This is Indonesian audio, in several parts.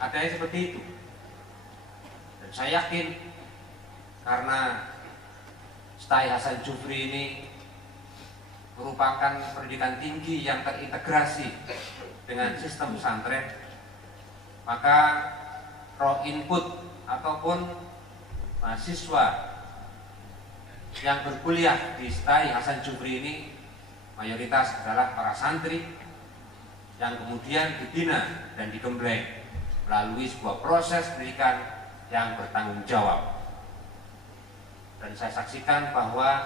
adanya seperti itu. Dan saya yakin karena Stai Hasan Jufri ini merupakan pendidikan tinggi yang terintegrasi dengan sistem pesantren, maka raw input ataupun mahasiswa yang berkuliah di Stai Hasan Jufri ini mayoritas adalah para santri yang kemudian dibina dan digembleng melalui sebuah proses pendidikan yang bertanggung jawab. Dan saya saksikan bahwa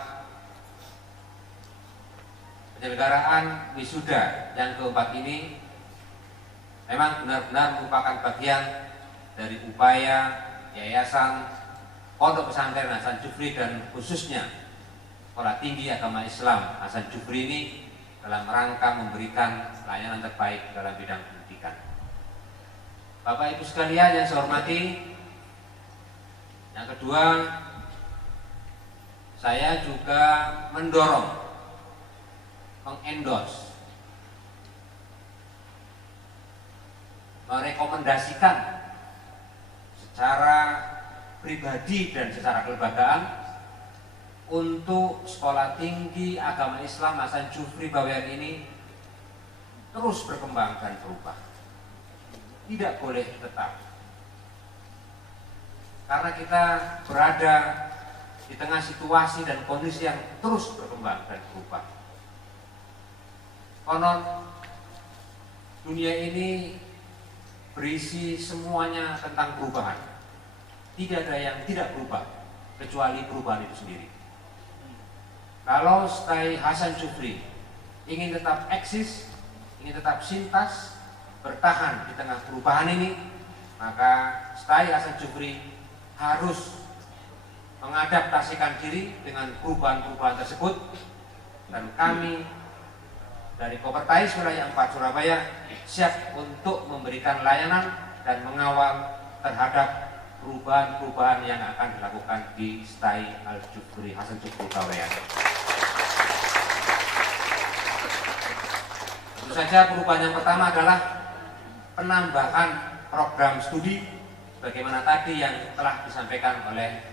penyelenggaraan wisuda yang keempat ini memang benar-benar merupakan bagian dari upaya Yayasan Pondok Pesantren Hasan Jufri dan khususnya Sekolah Tinggi Agama Islam Hasan Jufri ini dalam rangka memberikan layanan terbaik dalam bidang pendidikan. Bapak Ibu sekalian yang saya hormati, yang kedua, saya juga mendorong, mengendorse, merekomendasikan secara pribadi dan secara kelembagaan untuk Sekolah Tinggi Agama Islam Hasan Jufri Bawean ini terus berkembang dan berubah. Tidak boleh tetap. Karena kita berada di tengah situasi dan kondisi yang terus berkembang dan berubah. Konon dunia ini berisi semuanya tentang perubahan. Tidak ada yang tidak berubah kecuali perubahan itu sendiri. Kalau Stai Hasan Jufri ingin tetap eksis, ingin tetap sintas, bertahan di tengah perubahan ini, maka Stai Hasan Jufri harus mengadaptasikan diri dengan perubahan-perubahan tersebut. Dan kami dari Kopertais Wilayah 4 Surabaya siap untuk memberikan layanan dan mengawal terhadap perubahan-perubahan yang akan dilakukan di Stai Hasan Jufri Bawean. Tentu saja perubahan yang pertama adalah penambahan program studi bagaimana tadi yang telah disampaikan oleh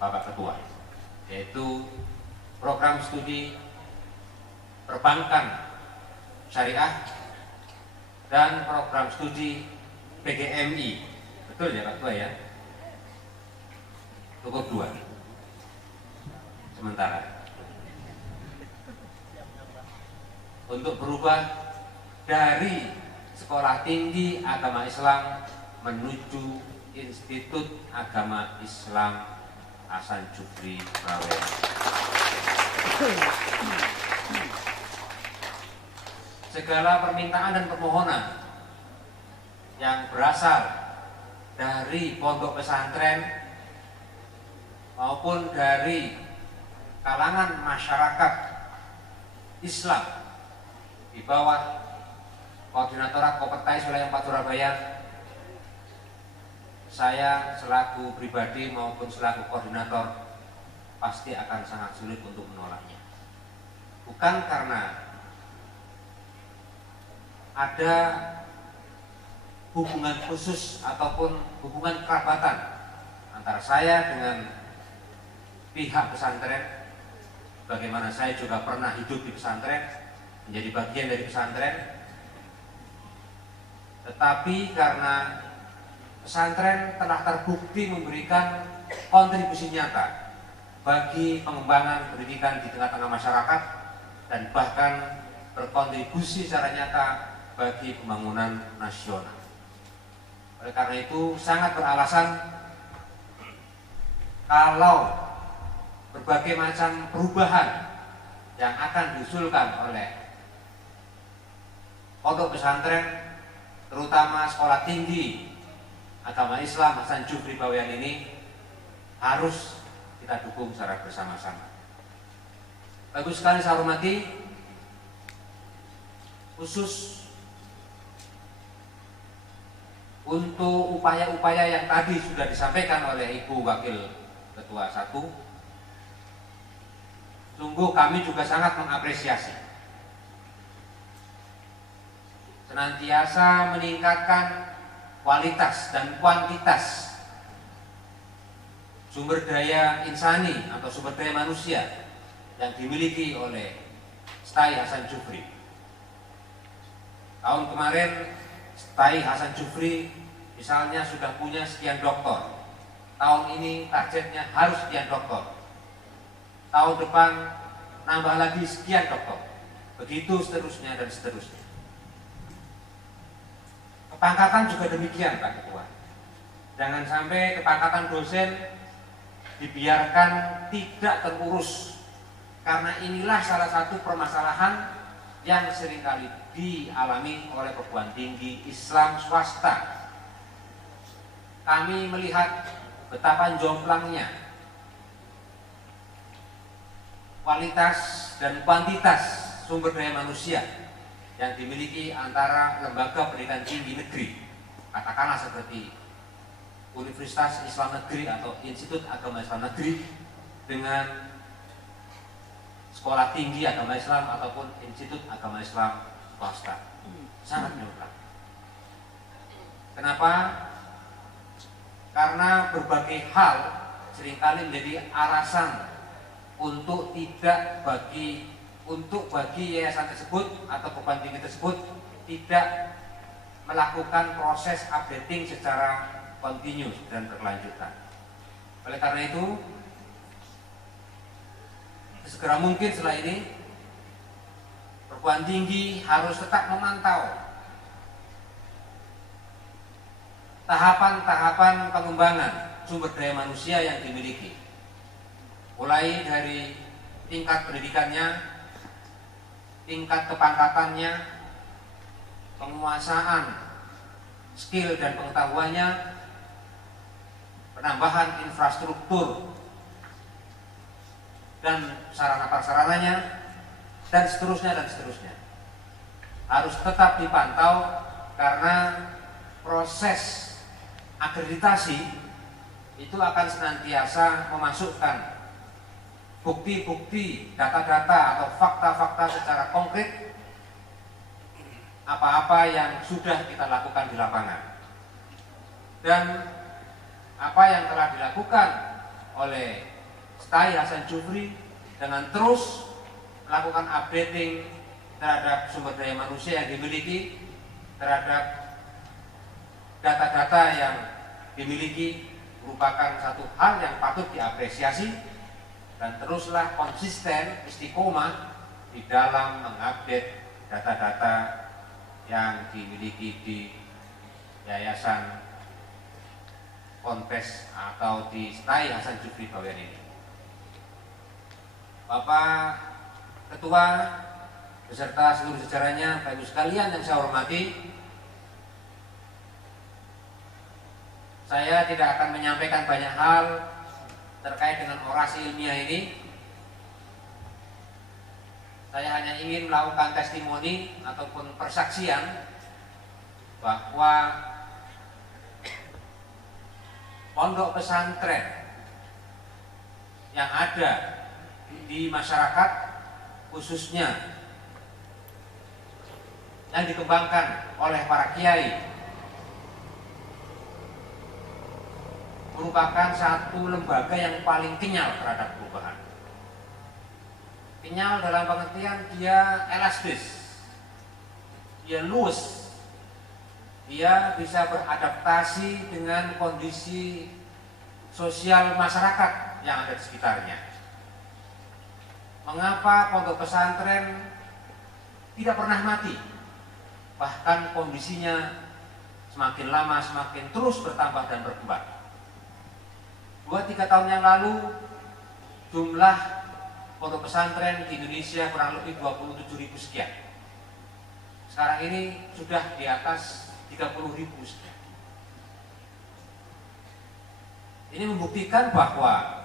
Bapak Ketua, yaitu program studi perbankan syariah dan program studi PGMI. Betul ya Pak Ketua ya? Cukup 2 sementara. Untuk berubah dari Sekolah Tinggi Agama Islam menuju Institut Agama Islam Hasan Jufri Bawean. Segala permintaan dan permohonan yang berasal dari pondok pesantren maupun dari kalangan masyarakat Islam di bawah Koordinatorat Kopertais Wilayah 4 Surabaya, saya selaku pribadi maupun selaku koordinator pasti akan sangat sulit untuk menolaknya. Bukan karena ada hubungan khusus ataupun hubungan kerabatan antara saya dengan pihak pesantren, bagaimana saya juga pernah hidup di pesantren, menjadi bagian dari pesantren, tetapi karena pesantren telah terbukti memberikan kontribusi nyata bagi pengembangan pendidikan di tengah-tengah masyarakat dan bahkan berkontribusi secara nyata bagi pembangunan nasional. Oleh karena itu sangat beralasan kalau berbagai macam perubahan yang akan diusulkan oleh pondok pesantren, terutama Sekolah Tinggi Agama Islam Hasan Jufri Bawean ini harus kita dukung secara bersama-sama. Bagus sekali saya hormati, khusus untuk upaya-upaya yang tadi sudah disampaikan oleh Ibu Wakil Ketua 1, sungguh kami juga sangat mengapresiasi. Senantiasa meningkatkan kualitas dan kuantitas sumber daya insani atau sumber daya manusia yang dimiliki oleh Setai Hasan Jufri. Tahun kemarin Setai Hasan Jufri misalnya sudah punya sekian doktor. Tahun ini targetnya harus sekian doktor. Tahun depan nambah lagi sekian doktor. Begitu seterusnya dan seterusnya. Kepangkatan juga demikian, Pak Ketua. Jangan sampai kepangkatan dosen dibiarkan tidak terurus, karena inilah salah satu permasalahan yang seringkali dialami oleh perguruan tinggi Islam swasta. Kami melihat betapa jomplangnya kualitas dan kuantitas sumber daya manusia yang dimiliki antara lembaga pendidikan tinggi negeri, katakanlah seperti Universitas Islam Negeri atau Institut Agama Islam Negeri, dengan Sekolah Tinggi Agama Islam ataupun Institut Agama Islam swasta. Sangat jomplang. Kenapa? Karena berbagai hal seringkali menjadi alasan untuk bagi yayasan tersebut atau perguruan tinggi tersebut tidak melakukan proses updating secara kontinu dan berkelanjutan. Oleh karena itu, segera mungkin setelah ini perguruan tinggi harus tetap memantau tahapan-tahapan pengembangan sumber daya manusia yang dimiliki, mulai dari tingkat pendidikannya, tingkat kepangkatannya, penguasaan skill dan pengetahuannya, penambahan infrastruktur dan sarana prasarananya, dan seterusnya dan seterusnya. Harus tetap dipantau karena proses akreditasi itu akan senantiasa memasukkan bukti-bukti, data-data atau fakta-fakta secara konkret apa-apa yang sudah kita lakukan di lapangan dan apa yang telah dilakukan oleh Setai Hasan Jufri dengan terus melakukan updating terhadap sumber daya manusia yang dimiliki, terhadap data-data yang dimiliki, merupakan satu hal yang patut diapresiasi, dan teruslah konsisten istiqomah di dalam mengupdate data-data yang dimiliki di Yayasan Ponpes atau di Setai Hasan Jufri Bawean ini. Bapak Ketua beserta seluruh jajarannya, Bapak Ibu sekalian yang saya hormati, saya tidak akan menyampaikan banyak hal terkait dengan orasi ilmiah ini. Saya hanya ingin melakukan testimoni ataupun persaksian bahwa pondok pesantren yang ada di masyarakat, khususnya yang dikembangkan oleh para kiai, merupakan satu lembaga yang paling kenyal terhadap perubahan. Kenyal dalam pengertian dia elastis, dia luas, dia bisa beradaptasi dengan kondisi sosial masyarakat yang ada di sekitarnya. Mengapa pondok pesantren tidak pernah mati? Bahkan kondisinya semakin lama semakin terus bertambah dan berkembang. 2-3 tahun yang lalu jumlah pondok pesantren di Indonesia kurang lebih 27.000 sekian. Sekarang ini sudah di atas 30.000 sekian. Ini membuktikan bahwa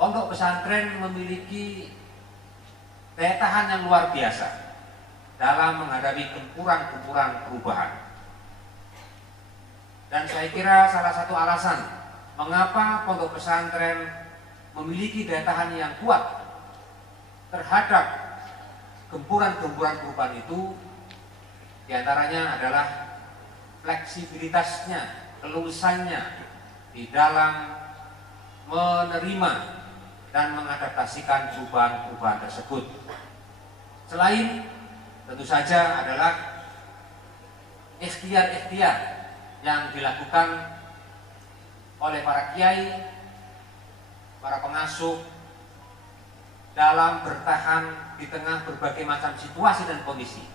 pondok pesantren memiliki daya tahan yang luar biasa dalam menghadapi gempuran-gempuran perubahan. Dan saya kira salah satu alasan mengapa pondok pesantren memiliki daya tahan yang kuat terhadap gempuran-gempuran perubahan itu Di antaranya adalah fleksibilitasnya, keluasannya di dalam menerima dan mengadaptasikan perubahan-perubahan tersebut. Selain tentu saja adalah ikhtiar-ikhtiar yang dilakukan oleh para kiai, para pengasuh dalam bertahan di tengah berbagai macam situasi dan kondisi.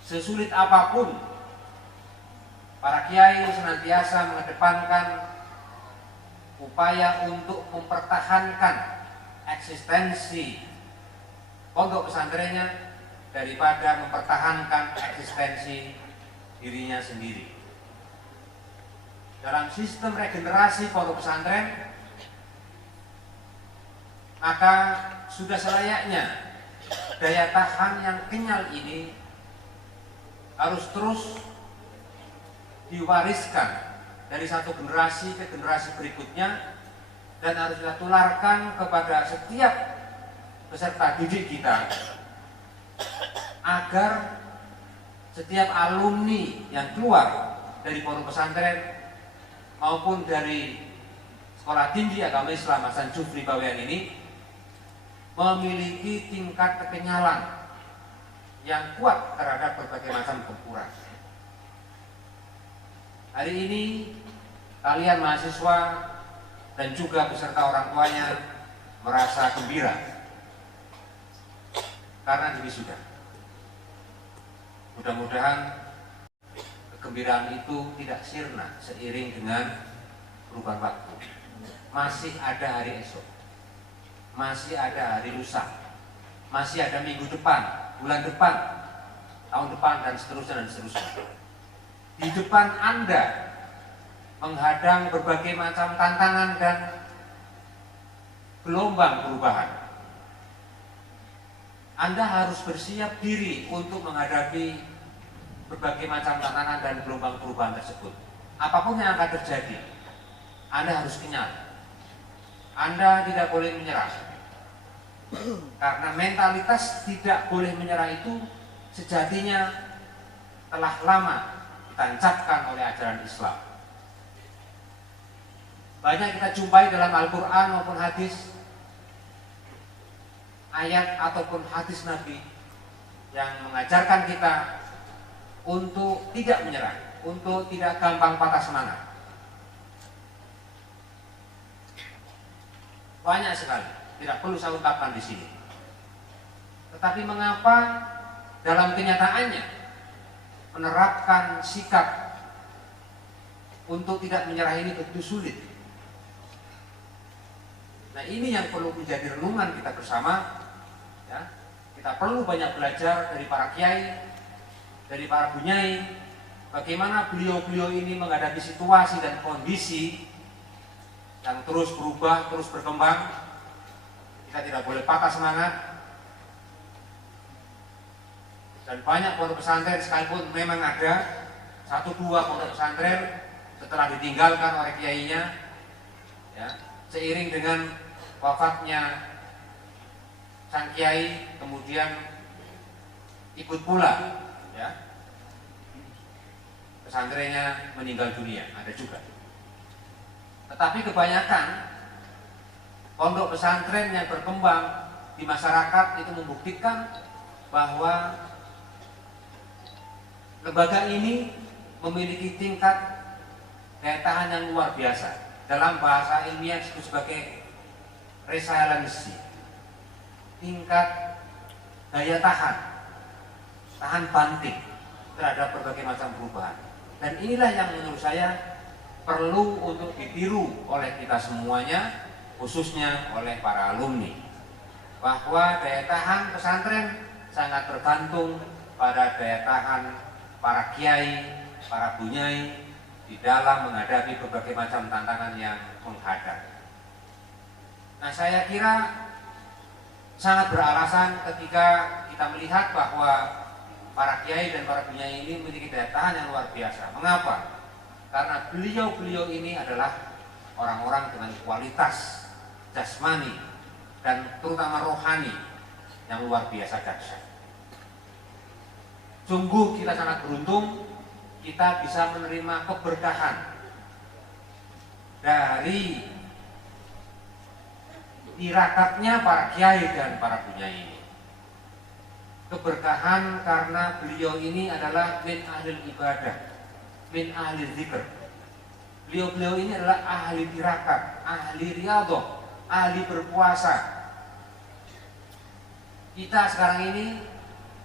Sesulit apapun, para kiai senantiasa mengedepankan upaya untuk mempertahankan eksistensi pondok pesantrennya daripada mempertahankan eksistensi dirinya sendiri. Dalam sistem regenerasi pondok pesantren, maka sudah selayaknya daya tahan yang kenyal ini harus terus diwariskan dari satu generasi ke generasi berikutnya, dan harus kita tularkan kepada setiap peserta didik kita, agar setiap alumni yang keluar dari pondok pesantren maupun dari Sekolah Tinggi Agama Islam Hasan Jufri Bawean ini memiliki tingkat kekenyalan yang kuat terhadap berbagai macam gempuran. Hari ini kalian mahasiswa dan juga beserta orang tuanya merasa gembira karena diwisuda. Mudah-mudahan kegembiraan itu tidak sirna seiring dengan perubahan waktu. Masih ada hari esok, masih ada hari lusa, masih ada minggu depan, bulan depan, tahun depan, dan seterusnya dan seterusnya. Di depan Anda menghadang berbagai macam tantangan dan gelombang perubahan. Anda harus bersiap diri untuk menghadapi berbagai macam tantangan dan gelombang perubahan tersebut. Apapun yang akan terjadi, Anda harus kenyal. Anda tidak boleh menyerah. Karena mentalitas tidak boleh menyerah itu sejatinya telah lama ditancapkan oleh ajaran Islam. Banyak kita jumpai dalam Al-Quran maupun hadis, ayat ataupun hadis Nabi yang mengajarkan kita untuk tidak menyerah, untuk tidak gampang patah semangat. Banyak sekali, tidak perlu saya ungkapkan di sini. Tetapi mengapa dalam kenyataannya menerapkan sikap untuk tidak menyerah ini begitu sulit? Nah, ini yang perlu menjadi renungan kita bersama. Ya, kita perlu banyak belajar dari para kiai, dari para bunyai, bagaimana beliau-beliau ini menghadapi situasi dan kondisi yang terus berubah, terus berkembang. Kita tidak boleh patah semangat. Dan banyak pondok pesantren, sekalipun memang ada 1-2 pondok pesantren setelah ditinggalkan oleh kiainya, ya, seiring dengan wafatnya sang kiai, kemudian ikut pula, ya, pesantrennya meninggal dunia, ada juga. Tetapi kebanyakan pondok pesantren yang berkembang di masyarakat itu membuktikan bahwa lembaga ini memiliki tingkat daya tahan yang luar biasa. Dalam bahasa ilmiah disebut sebagai resiliency, tingkat daya tahan banting terhadap berbagai macam perubahan. Dan inilah yang menurut saya perlu untuk ditiru oleh kita semuanya, khususnya oleh para alumni, bahwa daya tahan pesantren sangat tergantung pada daya tahan para kiai, para bunyai di dalam menghadapi berbagai macam tantangan yang menghadang. Nah, saya kira sangat beralasan ketika kita melihat bahwa para kiai dan para bunyai ini memiliki daya tahan yang luar biasa. Mengapa? Karena beliau-beliau ini adalah orang-orang dengan kualitas jasmani dan terutama rohani yang luar biasa dahsyat. Sungguh kita sangat beruntung kita bisa menerima keberkahan dari tirakatnya para kiai dan para bunyai ini. Keberkahan karena beliau ini adalah min ahli ibadah, min ahli zikr. Beliau-beliau ini adalah ahli tirakat, ahli riyadhah, ahli berpuasa. Kita sekarang ini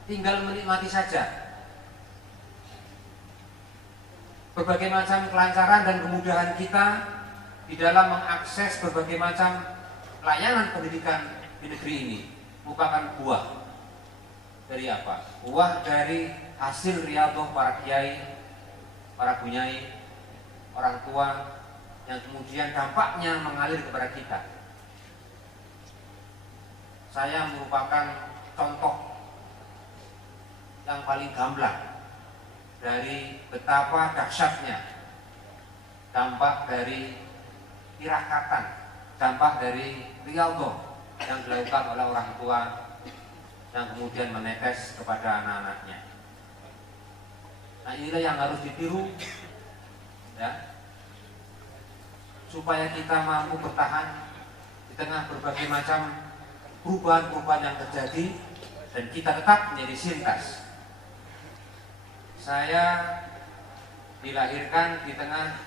tinggal menikmati saja berbagai macam kelancaran dan kemudahan kita di dalam mengakses berbagai macam layanan pendidikan di negeri ini. Merupakan buah dari apa? Buah dari hasil riyadhah para kiai, para bunyai, orang tua, yang kemudian dampaknya mengalir kepada kita. Saya merupakan contoh yang paling gamblang dari betapa dahsyatnya dampak dari tirakatan, dampak dari riyadhah yang dilakukan oleh orang tua yang kemudian menetes kepada anak-anaknya. Nah, inilah yang harus ditiru, ya, supaya kita mampu bertahan di tengah berbagai macam perubahan-perubahan yang terjadi dan kita tetap menjadi sintas. Saya dilahirkan di tengah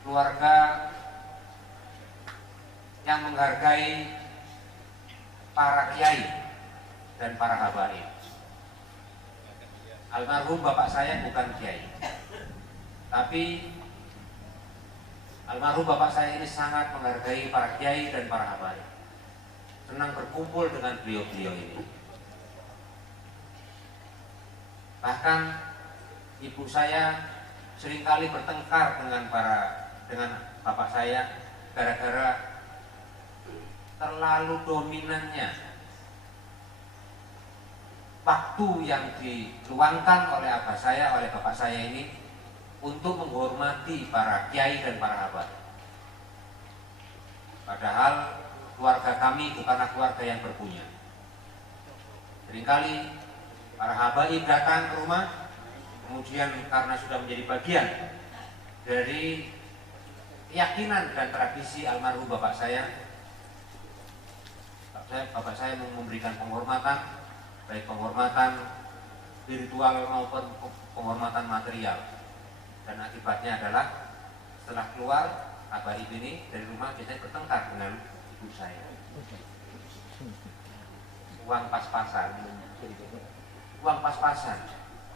keluarga yang menghargai para kiai dan para habaib. Almarhum bapak saya bukan kiai, tapi almarhum bapak saya ini sangat menghargai para kiai dan para habaib. Senang berkumpul dengan beliau-beliau ini. Bahkan ibu saya seringkali bertengkar dengan bapak saya gara-gara terlalu dominannya waktu yang diluangkan oleh bapak saya ini untuk menghormati para kiai dan para habaib. Padahal keluarga kami bukanlah keluarga yang berpunya. Seringkali para habaib datang ke rumah, kemudian karena sudah menjadi bagian dari keyakinan dan tradisi almarhum bapak saya memberikan penghormatan, baik penghormatan spiritual maupun penghormatan material. Dan akibatnya adalah setelah keluar habaib ini dari rumah biasanya bertengkar dengan ibu saya. Uang pas-pasan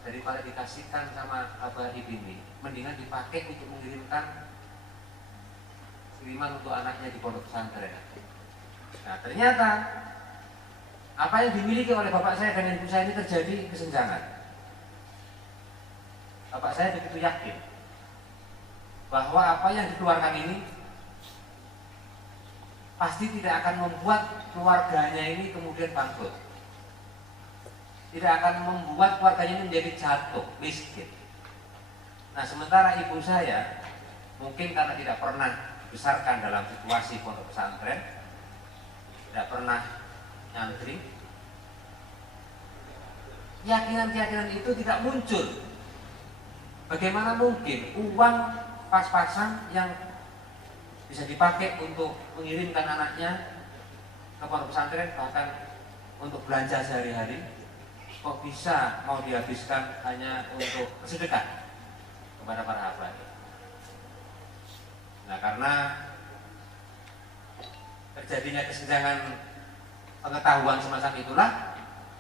daripada dikasihkan sama habaib ini, mendingan dipakai untuk mengirimkan kiriman untuk anaknya di pondok pesantren. Nah, ternyata apa yang dimiliki oleh bapak saya dan ibu saya ini terjadi kesenjangan. Bapak saya begitu yakin bahwa apa yang dikeluarkan ini pasti tidak akan membuat keluarganya ini kemudian bangkrut, tidak akan membuat keluarganya ini menjadi jatuh miskin. Nah, sementara ibu saya mungkin karena tidak pernah dibesarkan dalam situasi pondok pesantren, tidak pernah nyantri, keyakinan-keyakinan itu tidak muncul. Bagaimana mungkin uang pas-pasan yang bisa dipakai untuk mengirimkan anaknya ke pondok pesantren, bahkan untuk belanja sehari-hari, kok bisa mau dihabiskan hanya untuk bersedekah kepada para habaib. Nah, karena terjadinya kesenjangan pengetahuan semacam itulah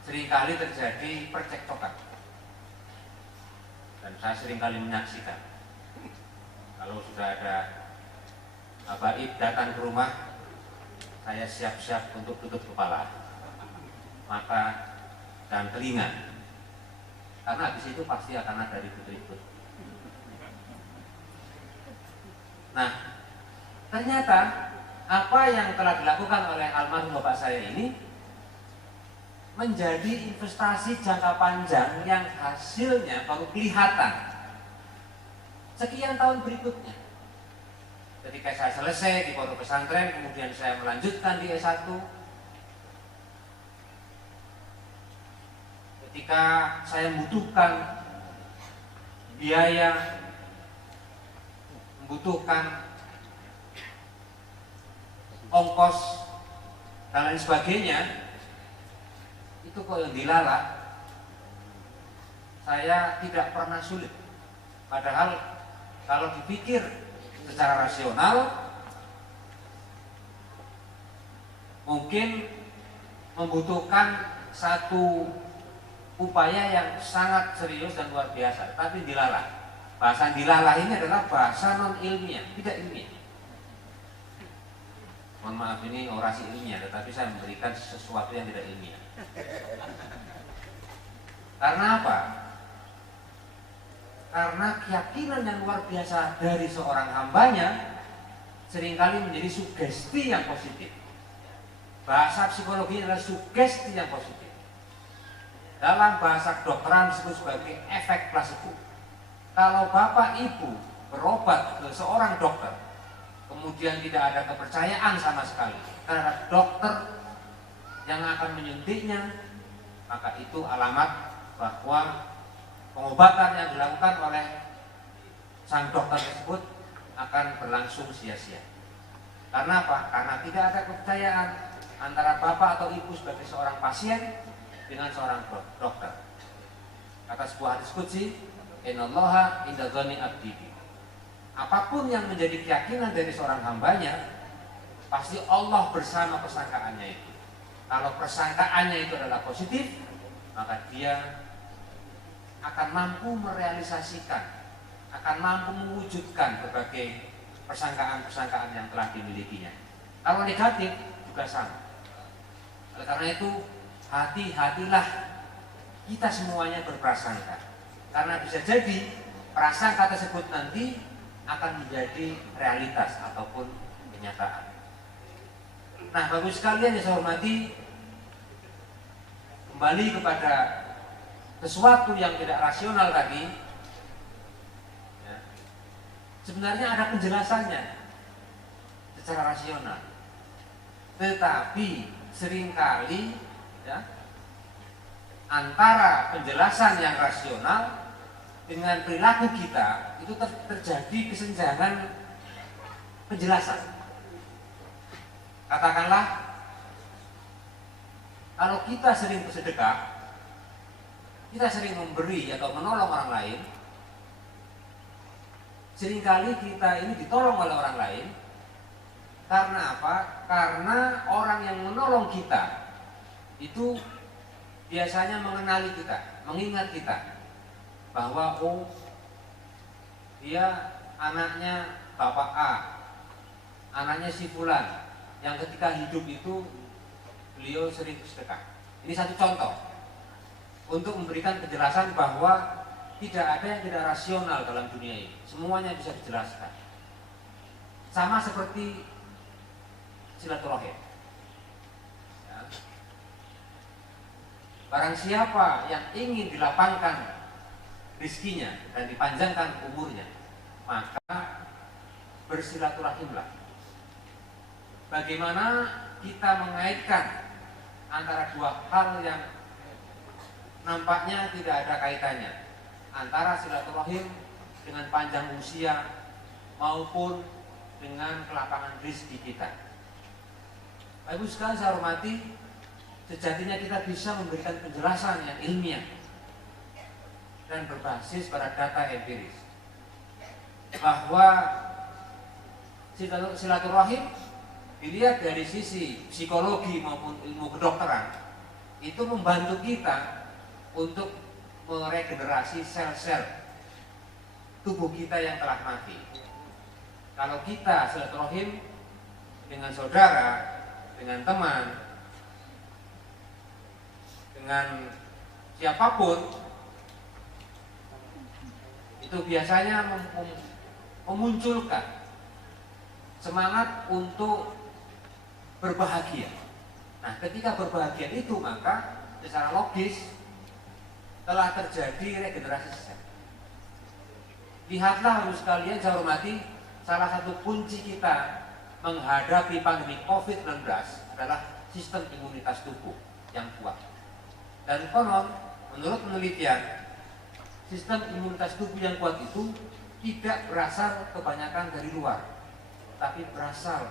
seringkali terjadi percekcokan. Dan saya seringkali menyaksikan kalau sudah ada habaib datang ke rumah, saya siap-siap untuk tutup kepala, mata dan telinga, karena habis itu pasti akan ada ribut-ribut. Nah, ternyata apa yang telah dilakukan oleh almarhum bapak saya ini menjadi investasi jangka panjang yang hasilnya baru kelihatan sekian tahun berikutnya. Ketika saya selesai di pondok pesantren, kemudian saya melanjutkan di S1. ketika saya membutuhkan biaya, membutuhkan ongkos dan lain sebagainya, itu kok yang dilalak, saya tidak pernah sulit. Padahal kalau dipikir secara rasional, mungkin membutuhkan satu upaya yang sangat serius dan luar biasa, tapi dilalah. Bahasa dilalah ini adalah bahasa non ilmiah, tidak ilmiah. Mohon maaf, ini orasi ilmiah, tetapi saya memberikan sesuatu yang tidak ilmiah. Karena apa? Karena keyakinan yang luar biasa dari seorang hambanya seringkali menjadi sugesti yang positif. Bahasa psikologi adalah sugesti yang positif. Dalam bahasa kedokteran disebut sebagai efek plasebo. Kalau bapak ibu berobat ke seorang dokter, kemudian tidak ada kepercayaan sama sekali terhadap dokter yang akan menyuntiknya, maka itu alamat bahwa pengobatan yang dilakukan oleh sang dokter tersebut akan berlangsung sia-sia. Karena apa? Karena tidak ada kepercayaan antara bapak atau ibu sebagai seorang pasien dengan seorang dokter. Kata sebuah hadis qudsi, innallaha inda dzanni abdihi. Apapun yang menjadi keyakinan dari seorang hambanya, pasti Allah bersama persangkaannya itu. Kalau persangkaannya itu adalah positif, maka dia akan mampu merealisasikan, akan mampu mewujudkan berbagai persangkaan-persangkaan yang telah dimilikinya. Kalau negatif juga sama. Oleh karena itu, hati-hatilah kita semuanya berprasangka, karena bisa jadi prasangka tersebut nanti akan menjadi realitas ataupun kenyataan. Nah, bagus sekalian yang saya hormati, kembali kepada sesuatu yang tidak rasional tadi, ya, sebenarnya ada penjelasannya secara rasional, tetapi seringkali ya, antara penjelasan yang rasional dengan perilaku kita itu terjadi kesenjangan penjelasan. Katakanlah, kalau kita sering bersedekah, kita sering memberi atau menolong orang lain, seringkali kita ini ditolong oleh orang lain. Karena apa? Karena orang yang menolong kita itu biasanya mengenali kita, mengingat kita bahwa oh, dia anaknya Bapak A, anaknya si Fulan, yang ketika hidup itu beliau sering bersedekah. Ini satu contoh untuk memberikan penjelasan bahwa tidak ada yang tidak rasional dalam dunia ini, semuanya bisa dijelaskan. Sama seperti silaturahim. Ya. Barang siapa yang ingin dilapangkan rizkinya dan dipanjangkan umurnya, maka bersilaturahimlah. Bagaimana kita mengaitkan antara dua hal yang nampaknya tidak ada kaitannya, antara silaturahim dengan panjang usia maupun dengan kelapangan rezeki kita. Bapak Ibu sekalian saya hormati, sejatinya kita bisa memberikan penjelasan yang ilmiah dan berbasis pada data empiris bahwa silaturahim dilihat dari sisi psikologi maupun ilmu kedokteran itu membantu kita untuk meregenerasi sel-sel tubuh kita yang telah mati. Kalau kita silaturahim dengan saudara, dengan teman, dengan siapapun, itu biasanya memunculkan semangat untuk berbahagia. Nah, ketika berbahagia itu maka secara logis telah terjadi regenerasi sel. Lihatlah harus sekalian saya hormati, salah satu kunci kita menghadapi pandemi COVID-19 adalah sistem imunitas tubuh yang kuat. Dan konon menurut penelitian, sistem imunitas tubuh yang kuat itu tidak berasal kebanyakan dari luar, tapi berasal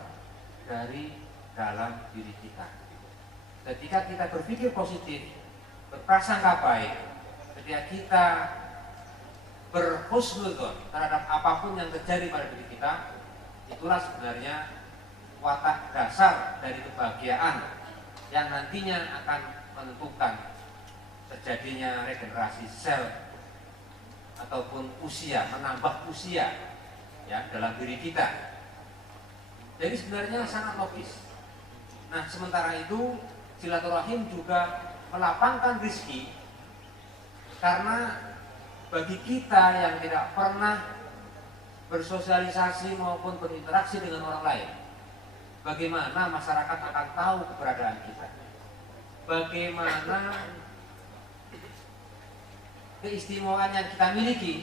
dari dalam diri kita. Ketika kita berpikir positif, berprasangka baik, ketika kita berhusnudzon terhadap apapun yang terjadi pada diri kita, itulah sebenarnya watak dasar dari kebahagiaan yang nantinya akan menentukan terjadinya regenerasi sel ataupun usia, menambah usia ya dalam diri kita. Jadi sebenarnya sangat logis. Nah, sementara itu silaturahim juga melapangkan rezeki, karena bagi kita yang tidak pernah bersosialisasi maupun berinteraksi dengan orang lain, bagaimana masyarakat akan tahu keberadaan kita, bagaimana keistimewaan yang kita miliki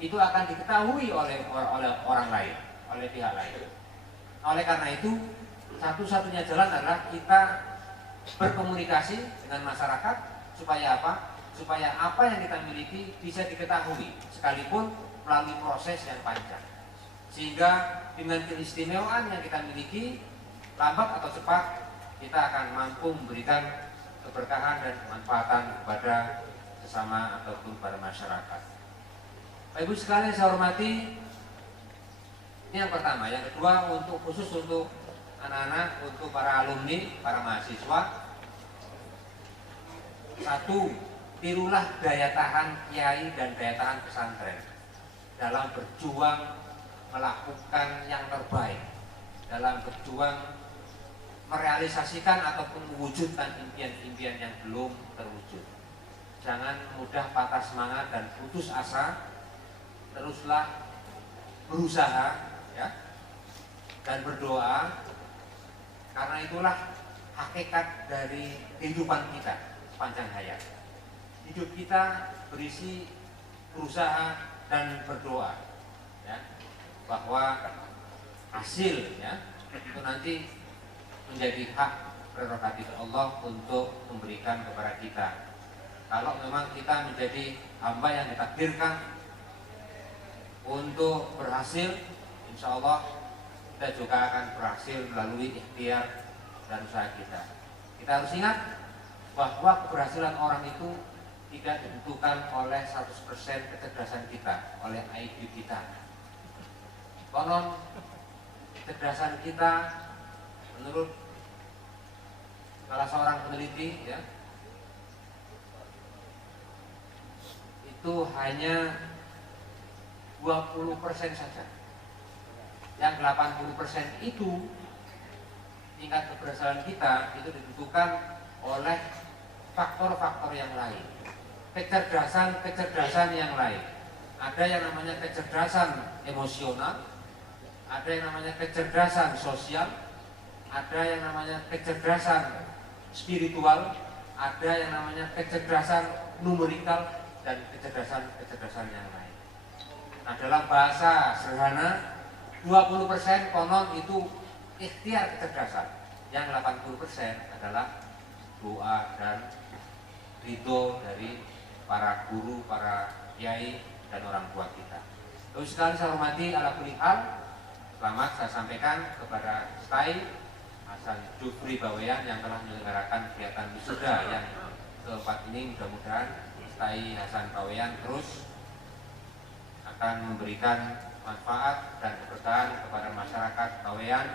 itu akan diketahui oleh orang lain, oleh pihak lain. Oleh karena itu, satu-satunya jalan adalah kita berkomunikasi dengan masyarakat supaya apa? Supaya apa yang kita miliki bisa diketahui, sekalipun melalui proses yang panjang. Sehingga dengan keistimewaan yang kita miliki, lambat atau cepat kita akan mampu memberikan keberkahan dan kemanfaatan kepada sesama ataupun pada masyarakat. Bapak Ibu sekalian saya hormati, ini yang pertama. Yang kedua, khusus untuk anak-anak, untuk para alumni, para mahasiswa. Satu, tirulah daya tahan kiai dan daya tahan pesantren dalam berjuang melakukan yang terbaik, dalam berjuang merealisasikan ataupun mewujudkan impian-impian yang belum terwujud. Jangan mudah patah semangat dan putus asa. Teruslah berusaha ya, dan berdoa, karena itulah hakikat dari kehidupan kita sepanjang hayat. Hidup kita berisi berusaha dan berdoa ya, bahwa hasil ya itu nanti menjadi hak prerogatif Allah untuk memberikan kepada kita. Kalau memang kita menjadi hamba yang ditakdirkan untuk berhasil, insya Allah kita juga akan berhasil melalui ikhtiar dan usaha kita. Kita harus ingat bahwa keberhasilan orang itu tidak ditentukan oleh 100% kecerdasan kita, oleh IQ kita. Konon kecerdasan kita menurut salah seorang peneliti ya, itu hanya 20% saja. Yang 80% itu tingkat keberhasilan kita itu ditentukan oleh faktor-faktor yang lain, kecerdasan yang lain. Ada yang namanya kecerdasan emosional, ada yang namanya kecerdasan sosial, ada yang namanya kecerdasan spiritual, ada yang namanya kecerdasan numerikal, dan kecerdasan yang lain. Nah, dalam bahasa sederhana, 20% konon itu ikhtiar kecerdasan, yang 80% adalah doa dan ridho dari para guru, para kiai, dan orang tua kita. Terus sekali saya hormati, ala kulli hal, selamat saya sampaikan kepada STAI Hasan Jufri Bawean yang telah menyelenggarakan kegiatan wisuda yang keempat ini. Mudah-mudahan STAI Hasan Bawean terus akan memberikan manfaat dan keberkahan kepada masyarakat Bawean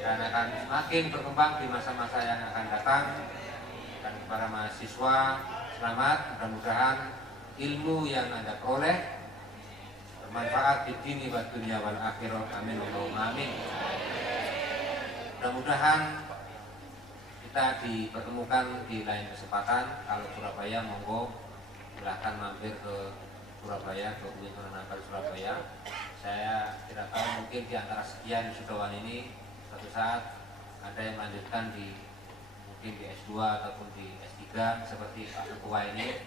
dan akan semakin berkembang di masa-masa yang akan datang. Dan para mahasiswa, selamat, mudah-mudahan ilmu yang Anda peroleh bermanfaat di dini wa dunia wal akhirah. Amin Allahumma amin. Mudah-mudahan kita dipertemukan di lain kesempatan. Kalau Surabaya, monggo silahkan mampir ke Surabaya, ke UIN Sunan Surabaya. Saya tidak tahu, mungkin di antara sekian wisudawan ini suatu saat ada yang melanjutkan mungkin di S2 ataupun di S3 seperti Pak Ketua ini.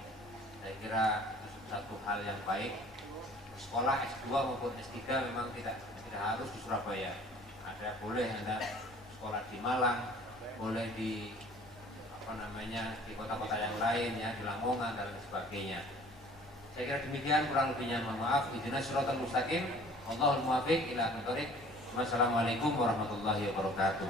Saya kira itu satu hal yang baik. Sekolah S2 maupun S3 memang tidak harus di Surabaya. Boleh Anda sekolah di Malang, boleh di di kota-kota yang lain ya, di Lamongan dan sebagainya. Saya kira demikian, kurang lebihnya mohon maaf. Ihdinas siratal mustaqim. Wallahul muwaffiq ila aqwamit thoriq. Wassalamualaikum warahmatullahi wabarakatuh.